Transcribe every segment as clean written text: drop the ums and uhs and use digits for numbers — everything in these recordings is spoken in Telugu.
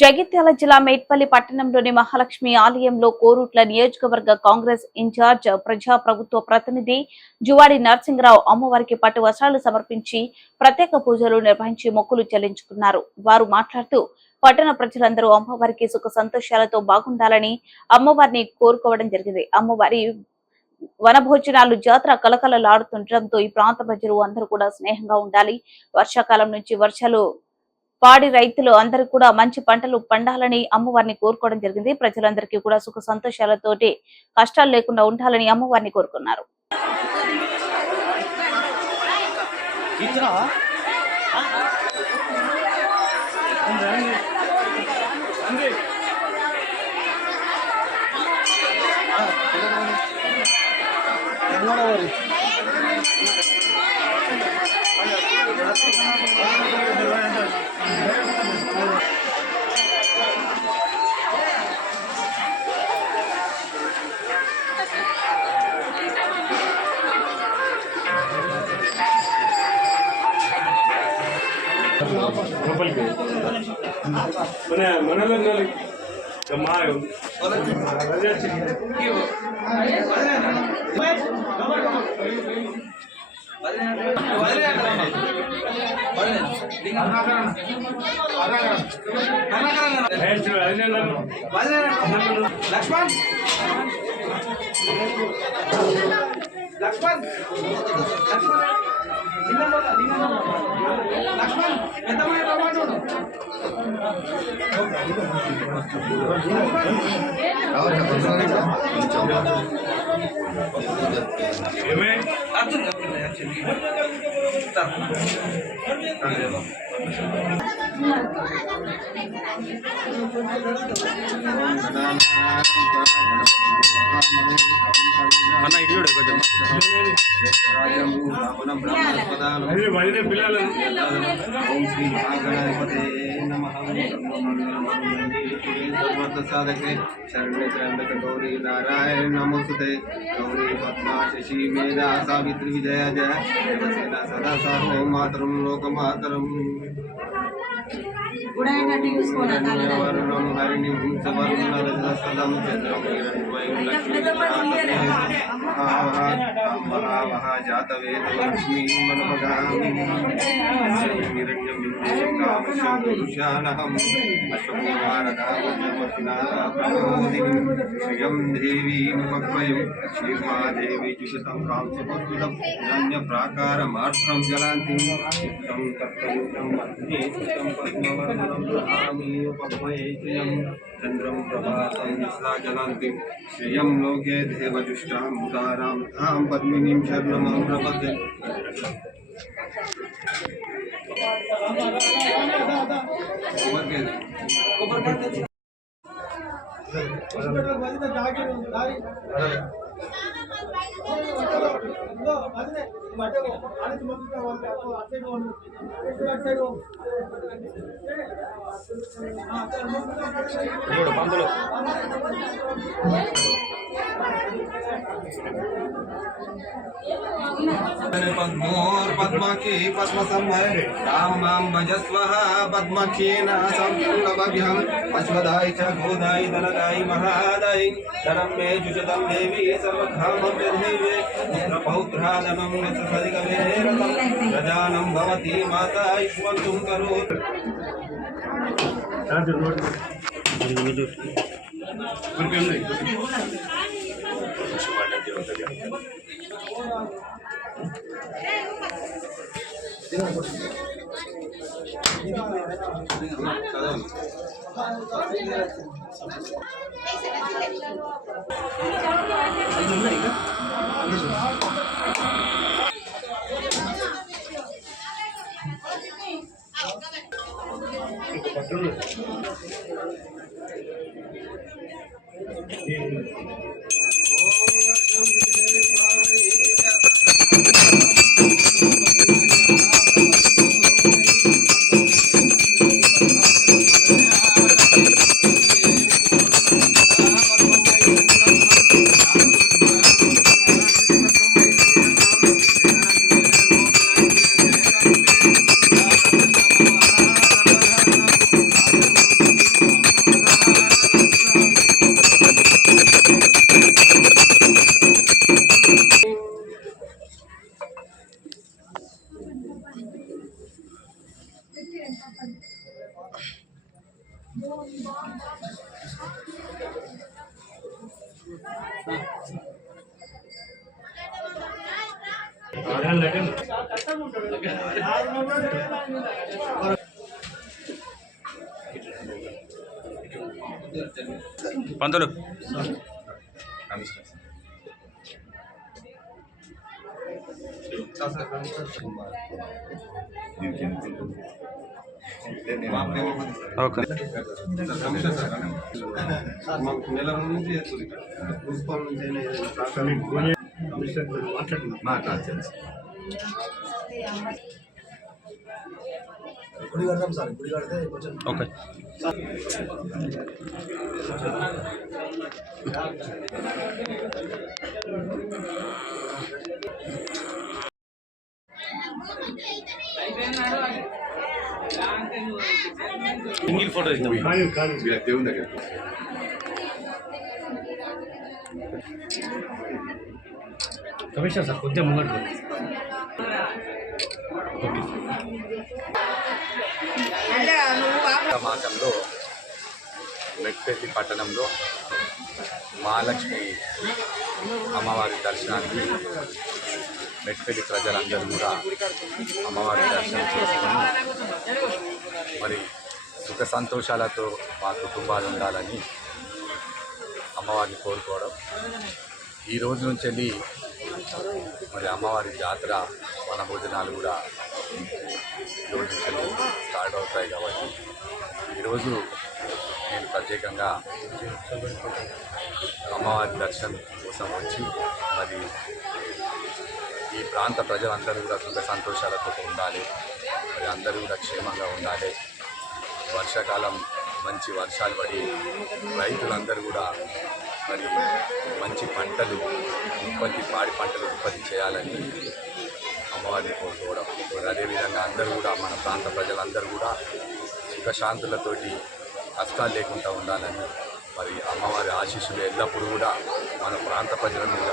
జగిత్యాల జిల్లా మేడ్పల్లి పట్టణంలోని మహాలక్ష్మి ఆలయంలో కోరుట్ల నియోజకవర్గ కాంగ్రెస్ ఇన్ఛార్జ్ ప్రజా ప్రభుత్వ ప్రతినిధి జువాడి నరసింహరావు అమ్మవారికి పట్టు వస్త్రాలు సమర్పించి ప్రత్యేక పూజలు నిర్వహించి మొక్కులు చెల్లించుకున్నారు. వారు మాట్లాడుతూ పట్టణ ప్రజలందరూ అమ్మవారికి సుఖ సంతోషాలతో బాగుండాలని అమ్మవారిని కోరుకోవడం జరిగింది. అమ్మవారి వనభోజనాలు జాతర కలకలలాడుతుండటంతో ఈ ప్రాంత ప్రజలు అందరూ కూడా స్నేహంగా ఉండాలి. వర్షాకాలం నుంచి వర్షాలు పాడి రైతులు అందరూ కూడా మంచి పంటలు పండాలని అమ్మవారిని కోరుకోవడం జరిగింది. ప్రజలందరికీ కూడా సుఖ సంతోషాలతోటి కష్టాలు లేకుండా ఉండాలని అమ్మవారిని కోరుకున్నారు. साधके शरण्ये त्र्यंबके गौरी नारायण नमोस्तुते गौरी पद्मा शशि मेधा सावित्री विजया जय देवसेना सदा सार्वभौम मातरं लोकमातरं वर्णं हरिणीं सवर्णरजतस्तदं चन्द्रं हिरण्मयं लक्ष्मीमहा जातवेदलक्ष्मीं मनमगामि हिरण्यं बिन्दुं कामशं पुरुषानहम् अश्वकुमारकामोदिनीं श्रियं देवीं पक्वयं श्रीमादेवी जुषतं कांसपुस्तुतं धन्यप्राकारमार्थं जलान्तिं तं तत्त्वयुतं मध्ये पद्मवर्णं ददामि पक्वये श्रियं चन्द्रं प्रभातं विश्लाजलान्तिं श्रियं लोके देवजुष्टां उदारां तां पद्मिनीं शरणमहं प्रपद्ये पद्मोर पद्माक्षी पद्मसंभर राम मां भजस्वः पद्माक्षीन संलभ्यं अश्वदाय च गोदाय धनदाय महादाय धनं मे जुषतं देवी सर्वकामप्रदेवे पुत्रपौत्रादनं यशस्वधिकमेरतं प्रजानं भवति माता ईश्वरं करोतु పంతులు ఓకే మాకు నెల రోజుల నుంచి చేస్తుంది ప్రిన్సిపాల్ నుంచి అయినా ఏదైనా సహకారం మాట్లాడతాను గుడి కడదాం సార్, గుడి కడితే కొంచెం ఓకే సింగిల్ ఫోటో దేవుని దగ్గర కమిషనర్ సార్ కొంచెం ముంగడు మాసంలో మెట్పల్లి పట్టణంలో మహాలక్ష్మి అమ్మవారి దర్శనానికి మెట్పల్లి ప్రజలందరూ కూడా అమ్మవారి దర్శనం చేసుకొని మరి సుఖ సంతోషాలతో మా కుటుంబాలు ఉండాలని అమ్మవారిని కోరుకోవడం. ఈ రోజు నుంచి వెళ్ళి మరి అమ్మవారి జాతర వనభోజనాలు కూడా ఈ రోజు నుంచి వెళ్ళి స్టార్ట్ అవుతాయి. కాబట్టి ఈరోజు నేను ప్రత్యేకంగా అమ్మవారి దర్శనం కోసం వచ్చి మరి ఈ ప్రాంత ప్రజలందరూ కూడా సుఖ సంతోషాలతో ఉండాలి, మరి అందరూ కూడా క్షేమంగా ఉండాలి. వర్షాకాలం మంచి వర్షాలు పడి రైతులందరూ కూడా మరి మంచి పంటలు ఉత్పత్తి, పాడి పంటలు ఉత్పత్తి చేయాలని అమ్మవారిని కోరుకోవడం. మరి అదేవిధంగా అందరూ కూడా మన ప్రాంత ప్రజలందరూ కూడా సుఖశాంతులతోటి కష్టాలు లేకుండా ఉండాలని మరి అమ్మవారి ఆశీస్సులు ఎల్లప్పుడూ కూడా మన ప్రాంత ప్రజల మీద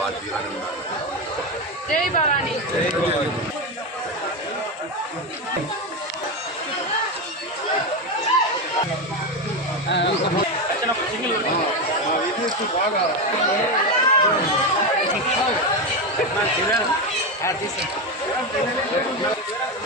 వారి దీవెన ఉండాలి. జై భవాని. బాగా